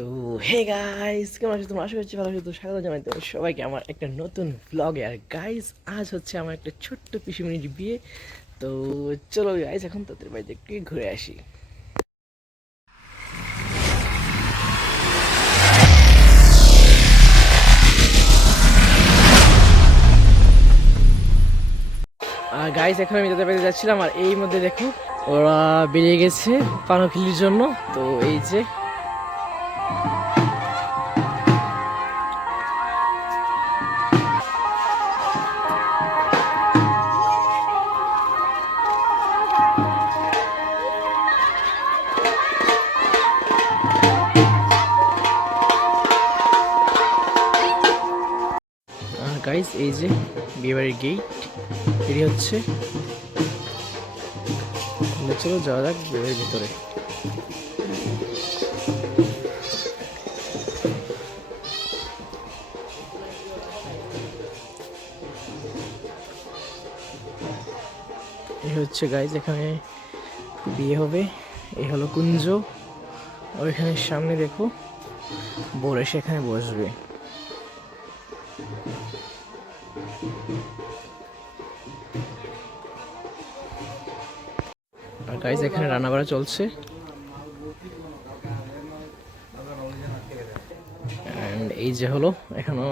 তো hey guys, কেমন আছো তোমরা? আশা করছি ভালো আছো। তো স্বাগত জানাই তোমাদের সবাইকে আমার একটা নতুন ব্লগে। আর গাইস, আজ হচ্ছে আমার একটা ছোট্ট পিসিমণির বিয়ে। তো চলো গাইস, এখন তোদের বাড়িতে একটু ঘুরে আসি। আর গাইস, এখন আমি তোদের বাড়িতে যাচ্ছিলাম, আর এই মধ্যে দেখো ওরা বেরিয়ে গেছে পানোখিলির জন্য। তো এই যে গাইস, এই যে বিয়েবাড়ির গেট রেডি হচ্ছে। চলো যাওয়া যাক বিয়েবাড়ির ভিতরে। এই হচ্ছে গাইজ, এখানে বিয়ে হবে। এই হলো কুঞ্জ। আর এখানে সামনে দেখো বর এসে এখানে বসবে। আর গাইজ, এখানে রান্না বাড়া চলছে। অ্যান্ড এই যে হলো, এখনো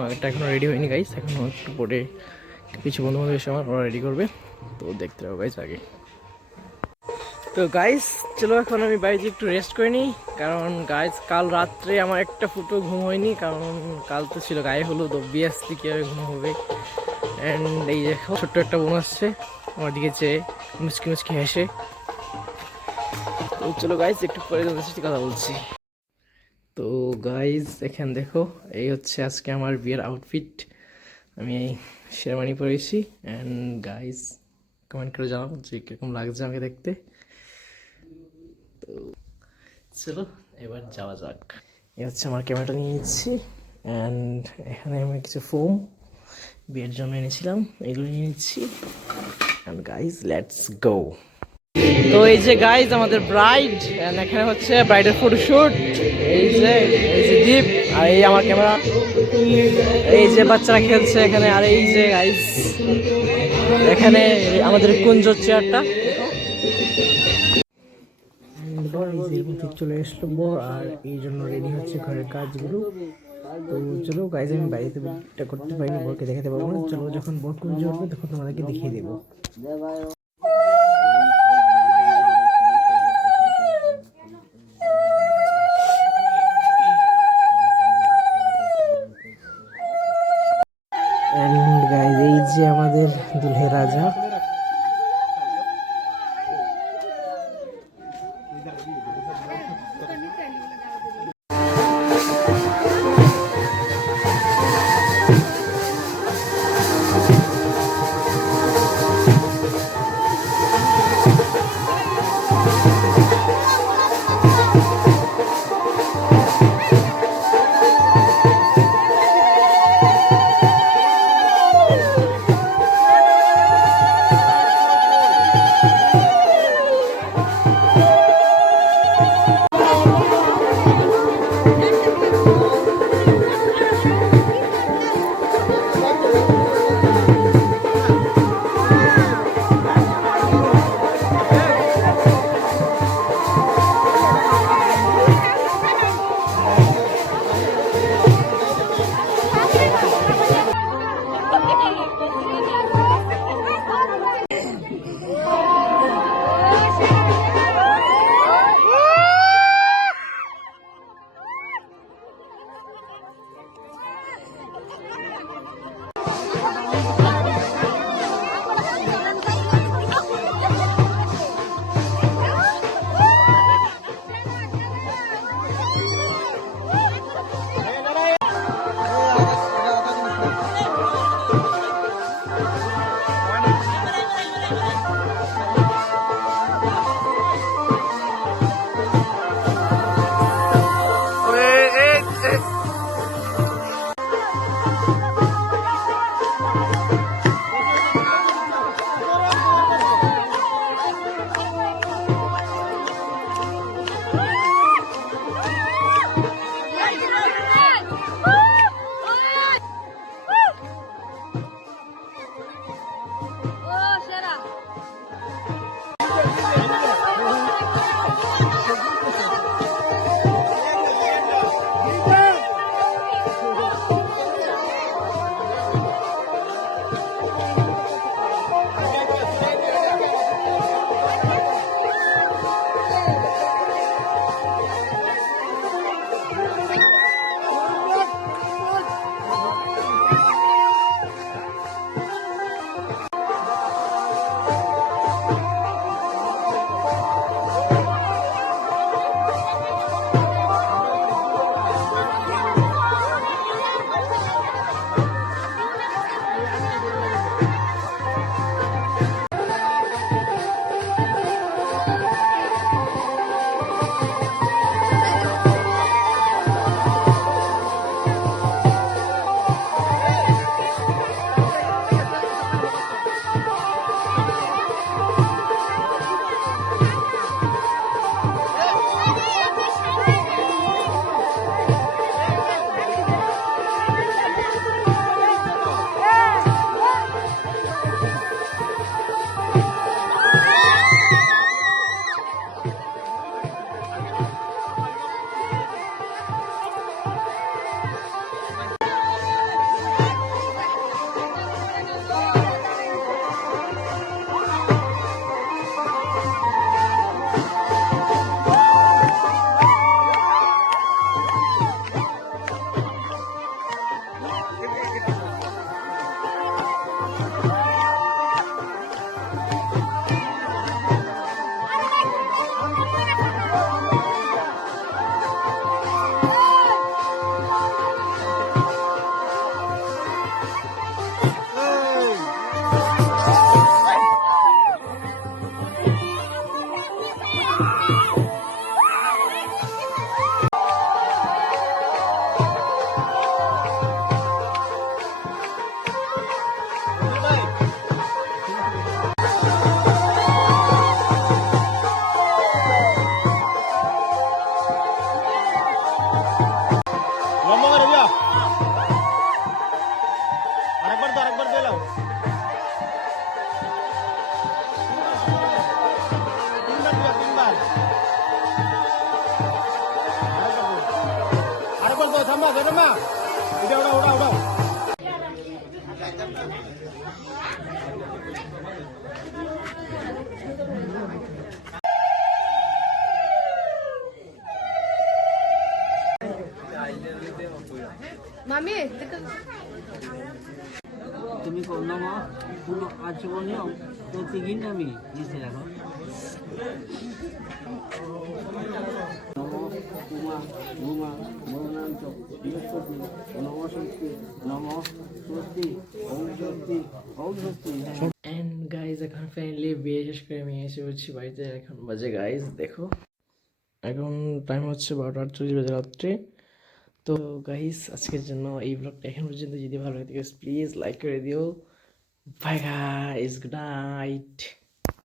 রেডি হয়নি গাইজ, এখনো একটু পরে কিছু বন্ধু বান্ধব এসে আমার ওরা রেডি করবে। তো দেখতে পাবো গাইজ আগে। তো গাইজ চলো, এখন আমি বাড়িতে একটু রেস্ট করে নিই, কারণ গাইজ কাল রাত্রে আমার একটা ফুটো ঘুম হয়নি, কারণ কাল তো ছিল গায়ে হলুদ, অবভিয়াসলি কীভাবে ঘুম হবে। অ্যান্ড এই দেখো ছোট্ট একটা বোন আসছে আমার দিকে চেয়ে মুচকি মুচকি হেসে। তো চলো গাইজ, একটু পরে তোমাদের সাথে কথা বলছি। তো গাইজ এখানে দেখো, এই হচ্ছে আজকে আমার বিয়ের আউটফিট। আমি শেরওয়ানি পরেছি। অ্যান্ড গাইজ কমেন্ট করে জানাবো যে কীরকম লাগছে আমাকে দেখতে। তো চলো এবার যাওয়া যাক। এই হচ্ছে আমার ক্যামেরাটা নিয়ে নিচ্ছি। অ্যান্ড এখানে আমি কিছু ফোম বিয়ের জন্য এনেছিলাম, এগুলো নিয়ে নিচ্ছি। And guys let's go. তো এই যে গাইজ আমাদের ব্রাইড, এন্ড এখানে হচ্ছে ব্রাইডের ফটোশুট। এই যে দীপ, আর এই আমার ক্যামেরা। এই যে বাচ্চারা খেলছে এখানে। আর এই যে গাইজ এখানে আমাদের কুঞ্জ চেয়ারটা চলে আসলো বর, আর এই জন্য রেডি হচ্ছে ঘরের কাজগুলো। তো চলো গাইজ, আমি বাড়িতে এটা করতে পারিনি, বরকে দেখাতে পারবো না। চলো যখন বর কুঞ্জ উঠবে তখন তোমাদেরকে দেখিয়ে দেবো। এন্ড গাইজ, এই যে আমাদের দুলহে রাজা। লম্বা করে দিও আরেকবার দিয়ে লাও তিনবার আরেকবার তো থামবা না উড়াও Mami, তুমি nama puno acuannya to tingin kami di sini apa nama bunga menantu Yusufni nama Shakti nama Shakti Om Shakti and guys এখন ফাইনালি বিয়ে শেষ করে আমি এসে হচ্ছি বাড়িতে। এখন বাজে গাইজ দেখো, এখন টাইম হচ্ছে 12:48 বাজে রাত্রে। তো গাইজ আজকের জন্য এই ব্লগটা এখন পর্যন্ত, যদি ভালো লাগে প্লিজ লাইক করে দিও। By guys, good night.